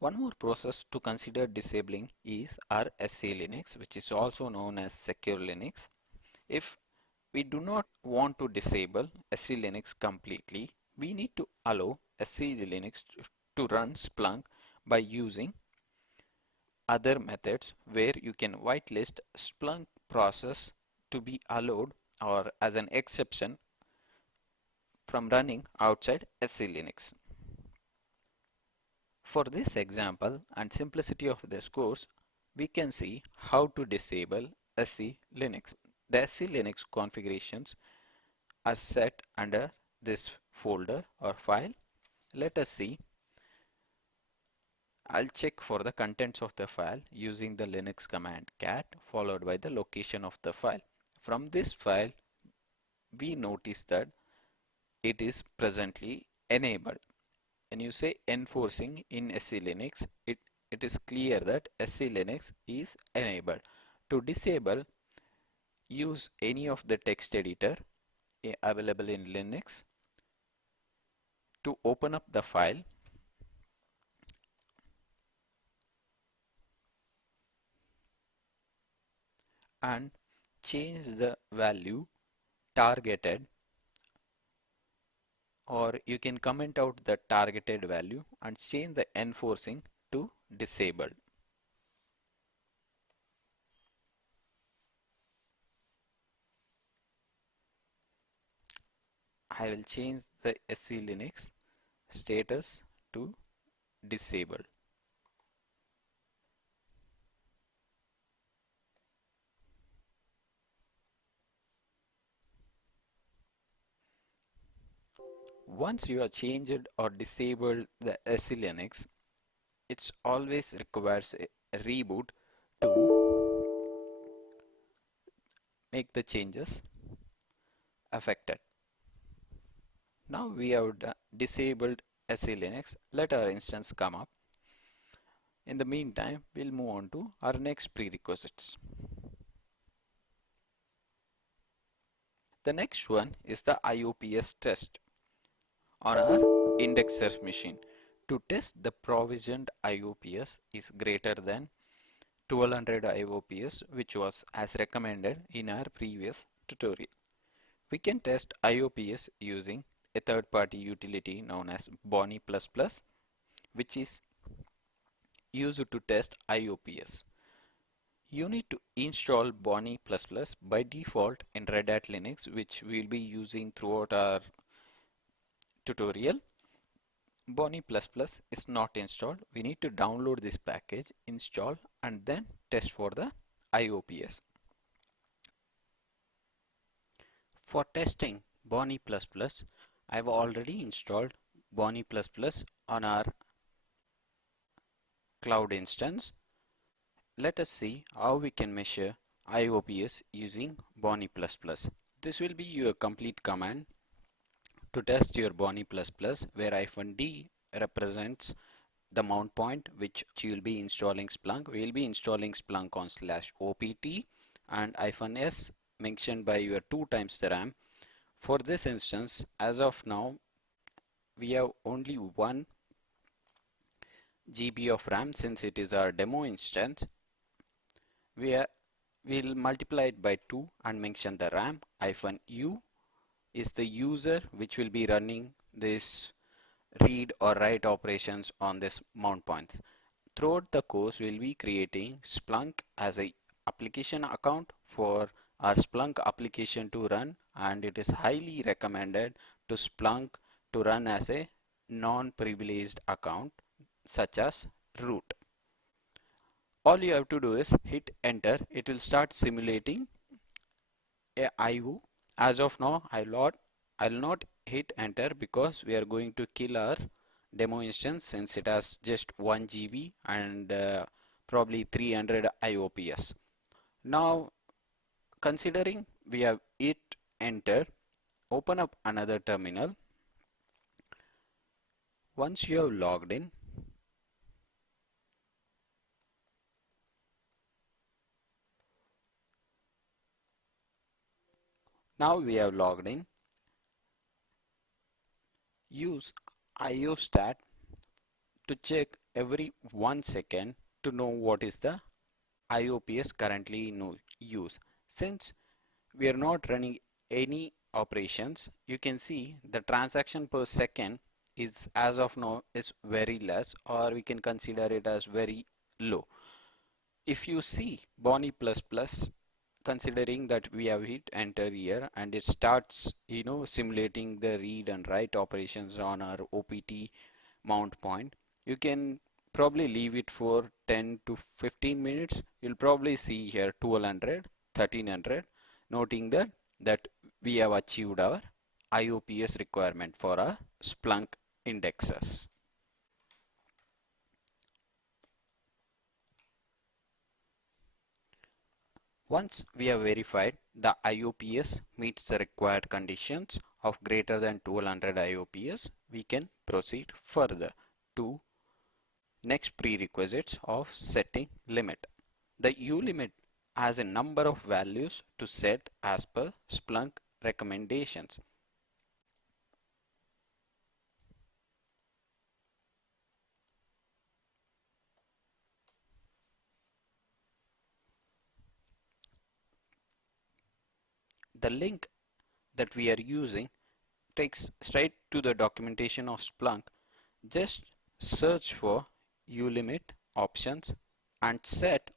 One more process to consider disabling is our SC Linux, which is also known as Secure Linux. If we do not want to disable SC Linux completely, we need to allow SC Linux to run Splunk by using other methods where you can whitelist Splunk process to be allowed or as an exception from running outside SC Linux. For this example and simplicity of this course, we can see how to disable SC Linux. The SC Linux configurations are set under this folder or file. Let us see. I'll check for the contents of the file using the Linux command cat followed by the location of the file. From this file, we notice that it is presently enabled. When you say enforcing in SC Linux, it is clear that SC Linux is enabled. To disable, use any of the text editor available in Linux to open up the file and change the value targeted, or you can comment out the targeted value and change the enforcing to disabled. I will change the SC Linux status to disabled. Once you have changed or disabled the SC Linux, it always requires a reboot to make the changes affected. Now we have disabled SC Linux. Let our instance come up. In the meantime, we'll move on to our next prerequisites. The next one is the IOPS test on our indexer machine. To test the provisioned IOPS is greater than 1200 IOPS, which was as recommended in our previous tutorial. We can test IOPS using a third-party utility known as Bonnie++, which is used to test IOPS. You need to install Bonnie++ by default in Red Hat Linux, which we'll be using throughout our tutorial. Bonnie++ is not installed. We need to download this package, install, and then test for the IOPS. For testing Bonnie++, I've already installed Bonnie++ on our cloud instance. Let us see how we can measure IOPS using Bonnie++. This will be your complete command to test your Bonnie++, where -d represents the mount point which you will be installing Splunk. We will be installing Splunk on /opt, and -s mentioned by your 2 times the RAM. For this instance, as of now, we have only 1 GB of RAM since it is our demo instance. We'll multiply it by 2 and mention the RAM. -u is the user which will be running this read or write operations on this mount point. Throughout the course, we'll be creating Splunk as a application account for our Splunk application to run, and it is highly recommended to Splunk to run as a non-privileged account such as root. All you have to do is hit enter. It will start simulating a IO. As of now, I'll not hit enter because we are going to kill our demo instance since it has just 1 GB and probably 300 IOPS. Now, considering we have hit enter, open up another terminal. Once you have logged in, now we have logged in, use iostat to check every 1 second to know what is the IOPS currently in use. Since we are not running any operations, you can see the transaction per second is as of now is very less, or we can consider it as very low. If you see Bonnie++, considering that we have hit enter here and it starts simulating the read and write operations on our OPT mount point, you can probably leave it for 10 to 15 minutes. You'll probably see here 1200, 1300, noting that we have achieved our IOPS requirement for our Splunk indexes. Once we have verified the IOPS meets the required conditions of greater than 1200 IOPS, we can proceed further to next prerequisites of setting limit. The ulimit has a number of values to set as per Splunk recommendations. The link that we are using takes straight to the documentation of Splunk. Just search for ulimit options and set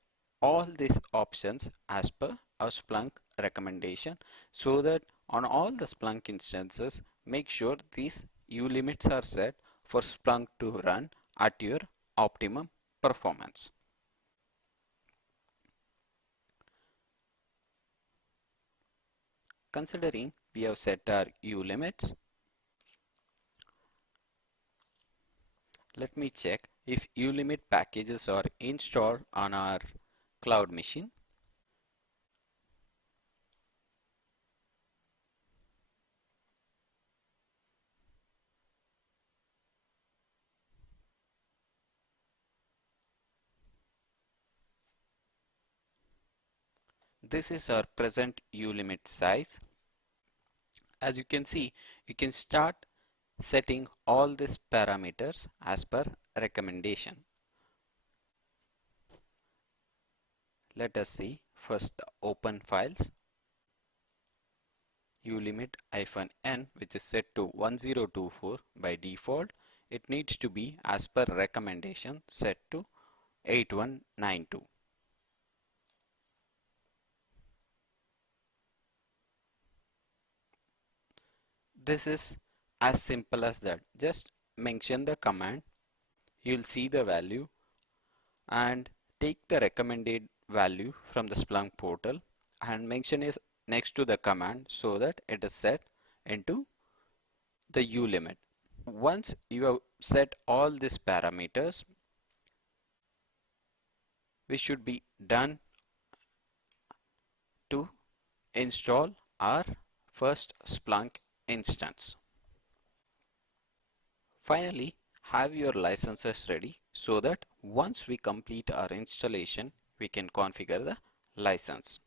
all these options as per our Splunk recommendation, so that on all the Splunk instances, make sure these ulimits are set for Splunk to run at your optimum performance. Considering we have set our ulimits, let me check if ulimit packages are installed on our cloud machine. This is our present ulimit size. As you can see, you can start setting all these parameters as per recommendation. Let us see first the open files. ulimit-n, which is set to 1024 by default. It needs to be as per recommendation set to 8192. This is as simple as that. Just mention the command, you'll see the value, and take the recommended value from the Splunk portal and mention it next to the command so that it is set into the ulimit. Once you have set all these parameters, we should be done to install our first Splunk instance. Finally, have your licenses ready so that once we complete our installation, we can configure the license.